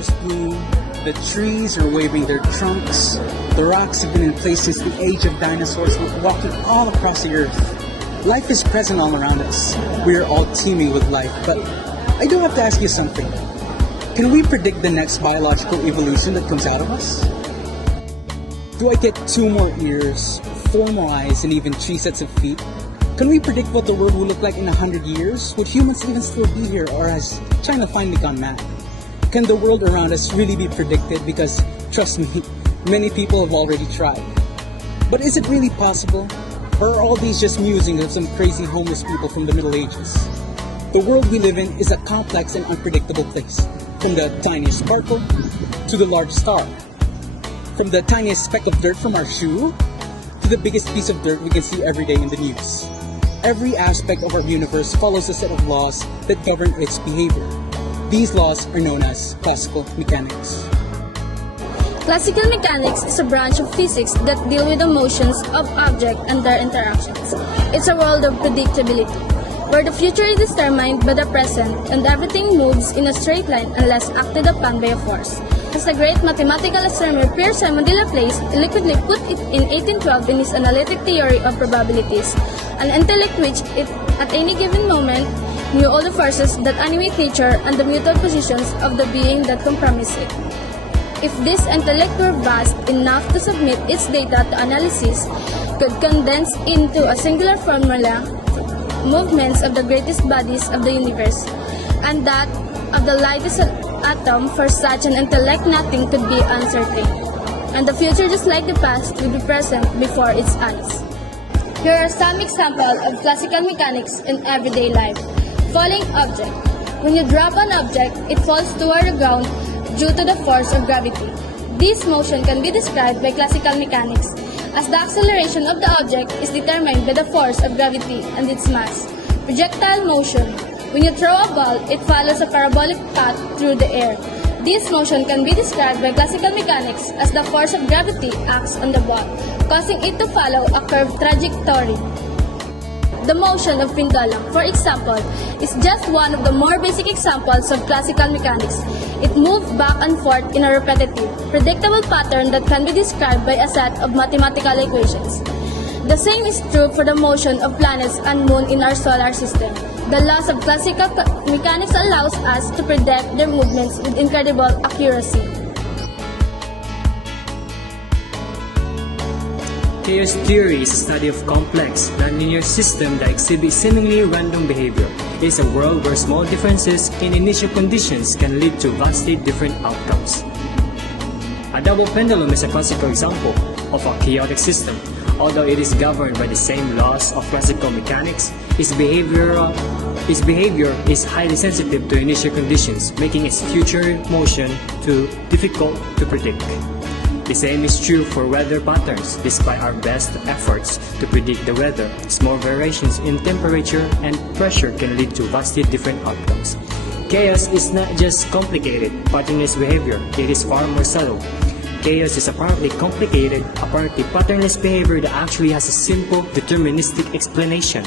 flowers bloom, the trees are waving their trunks, the rocks have been in place since the age of dinosaurs, walking all across the earth. Life is present all around us. We are all teeming with life, but I do have to ask you something. Can we predict the next biological evolution that comes out of us? Do I get 2 more ears, 4 more eyes, and even 3 sets of feet? Can we predict what the world will look like in 100 years? Would humans even still be here, or has China finally gone mad? Can the world around us really be predicted? Because, trust me, many people have already tried. But is it really possible? Or are all these just musings of some crazy homeless people from the Middle Ages? The world we live in is a complex and unpredictable place. From the tiniest sparkle to the largest star. From the tiniest speck of dirt from our shoe to the biggest piece of dirt we can see every day in the news. Every aspect of our universe follows a set of laws that govern its behavior. These laws are known as classical mechanics. Classical mechanics is a branch of physics that deal with the motions of objects and their interactions. It's a world of predictability, where the future is determined by the present and everything moves in a straight line unless acted upon by a force. As the great mathematical astronomer Pierre-Simon de Laplace eloquently put it in 1812 in his analytic theory of probabilities, an intellect which, at any given moment, knew all the forces that animate nature and the mutual positions of the being that comprise it. If this intellect were vast enough to submit its data to analysis, could condense into a singular formula movements of the greatest bodies of the universe, and that of the lightest atom, for such an intellect nothing could be uncertain, and the future just like the past would be present before its eyes. Here are some examples of classical mechanics in everyday life. Falling object. When you drop an object, it falls toward the ground due to the force of gravity. This motion can be described by classical mechanics, as the acceleration of the object is determined by the force of gravity and its mass. Projectile motion. When you throw a ball, it follows a parabolic path through the air. This motion can be described by classical mechanics as the force of gravity acts on the ball, causing it to follow a curved trajectory. The motion of pendulum, for example, is just one of the more basic examples of classical mechanics. It moves back and forth in a repetitive, predictable pattern that can be described by a set of mathematical equations. The same is true for the motion of planets and moon in our solar system. The laws of classical mechanics allows us to predict their movements with incredible accuracy. Chaos theory is a study of complex, nonlinear systems that exhibit seemingly random behavior. It is a world where small differences in initial conditions can lead to vastly different outcomes. A double pendulum is a classical example of a chaotic system. Although it is governed by the same laws of classical mechanics, its behavior is highly sensitive to initial conditions, making its future motion too difficult to predict. The same is true for weather patterns. Despite our best efforts to predict the weather, small variations in temperature and pressure can lead to vastly different outcomes. Chaos is not just complicated, patternless behavior, it is far more subtle. Chaos is apparently complicated, apparently patternless behavior that actually has a simple, deterministic explanation.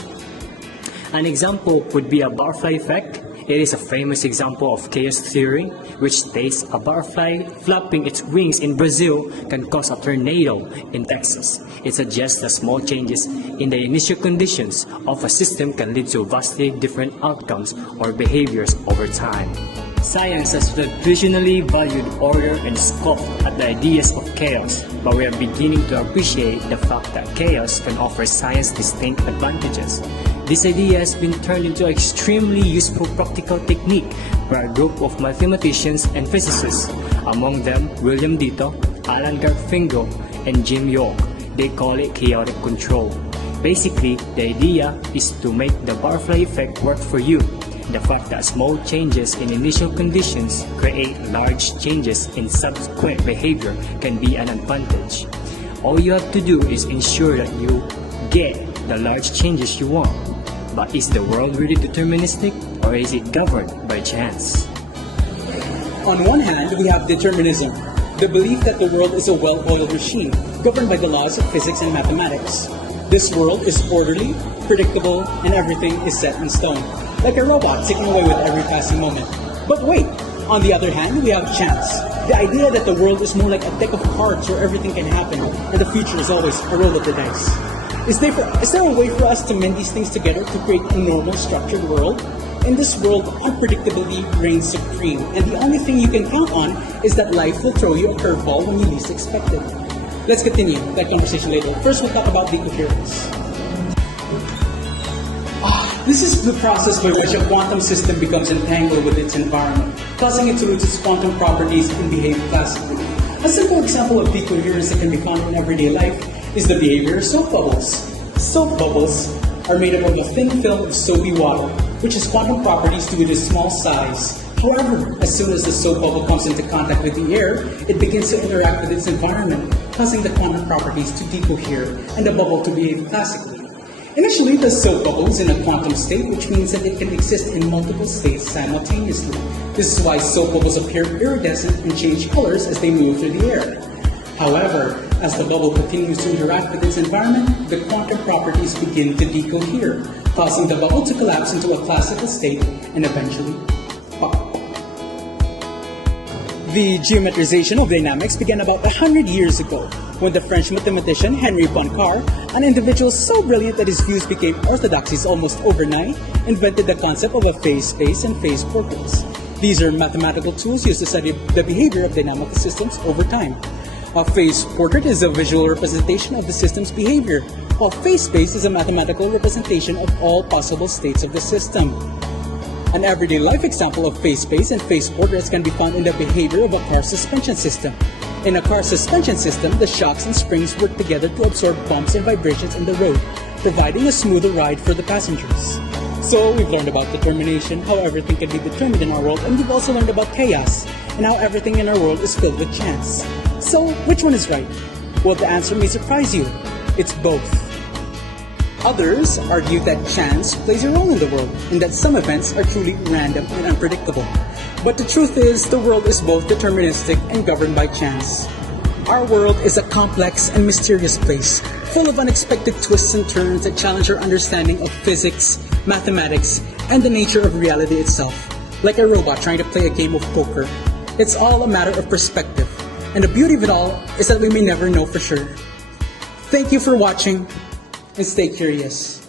An example would be a butterfly effect. It is a famous example of chaos theory, which states a butterfly flapping its wings in Brazil can cause a tornado in Texas. It suggests that small changes in the initial conditions of a system can lead to vastly different outcomes or behaviors over time. Science has traditionally valued order and scoffed at the ideas of chaos, but we are beginning to appreciate the fact that chaos can offer science distinct advantages. This idea has been turned into an extremely useful practical technique by a group of mathematicians and physicists, among them William Ditto, Alan Garfinkel, and Jim York. They call it chaotic control. Basically, the idea is to make the butterfly effect work for you. The fact that small changes in initial conditions create large changes in subsequent behavior can be an advantage. All you have to do is ensure that you get the large changes you want. But is the world really deterministic, or is it governed by chance? On one hand, we have determinism, the belief that the world is a well-oiled machine, governed by the laws of physics and mathematics. This world is orderly, predictable, and everything is set in stone, like a robot ticking away with every passing moment. But wait, On the other hand, we have chance. The idea that the world is more like a deck of cards where everything can happen and the future is always a roll of the dice. Is there a way for us to mend these things together to create a normal, structured world? In this world, unpredictability reigns supreme, and the only thing you can count on is that life will throw you a curveball when you least expect it. Let's continue that conversation later. First, we'll talk about decoherence. This is the process by which a quantum system becomes entangled with its environment, causing it to lose its quantum properties and behave classically. A simple example of decoherence that can be found in everyday life is the behavior of soap bubbles. Soap bubbles are made up of a thin film of soapy water, which has quantum properties due to its small size. However, as soon as the soap bubble comes into contact with the air, it begins to interact with its environment, causing the quantum properties to decohere and the bubble to behave classically. Initially, the soap bubble is in a quantum state, which means that it can exist in multiple states simultaneously. This is why soap bubbles appear iridescent and change colors as they move through the air. However, as the bubble continues to interact with its environment, the quantum properties begin to decohere, causing the bubble to collapse into a classical state and eventually pop. The geometrization of dynamics began about 100 years ago, when the French mathematician Henri Poincaré, an individual so brilliant that his views became orthodoxies almost overnight, invented the concept of a phase space and phase portraits. These are mathematical tools used to study the behavior of dynamical systems over time. A phase portrait is a visual representation of the system's behavior, while phase space is a mathematical representation of all possible states of the system. An everyday life example of phase space and phase portraits can be found in the behavior of a car suspension system. In a car suspension system, the shocks and springs work together to absorb bumps and vibrations in the road, providing a smoother ride for the passengers. So we've learned about determination, how everything can be determined in our world, and we've also learned about chaos, and how everything in our world is filled with chance. So which one is right? Well, the answer may surprise you. It's both. Others argue that chance plays a role in the world, and that some events are truly random and unpredictable. But the truth is, the world is both deterministic and governed by chance. Our world is a complex and mysterious place, full of unexpected twists and turns that challenge our understanding of physics, mathematics, and the nature of reality itself. Like a robot trying to play a game of poker, it's all a matter of perspective. And the beauty of it all is that we may never know for sure. Thank you for watching, and stay curious.